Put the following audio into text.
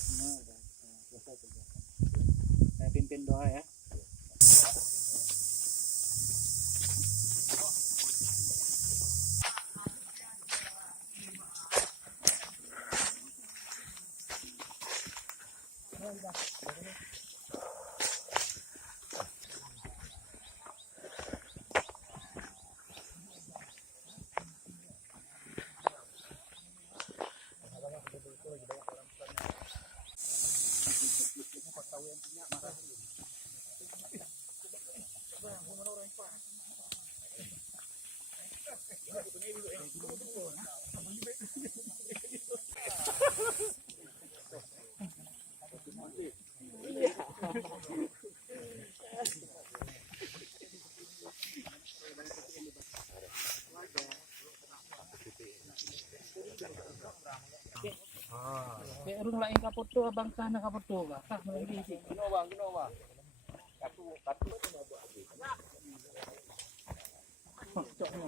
semua udah selesai kegiatan. Saya pimpin doa ya. Urung lain kapoto abang sana kapoto ka. Kah lagi sih. Gino bang. Katu. Cok mo.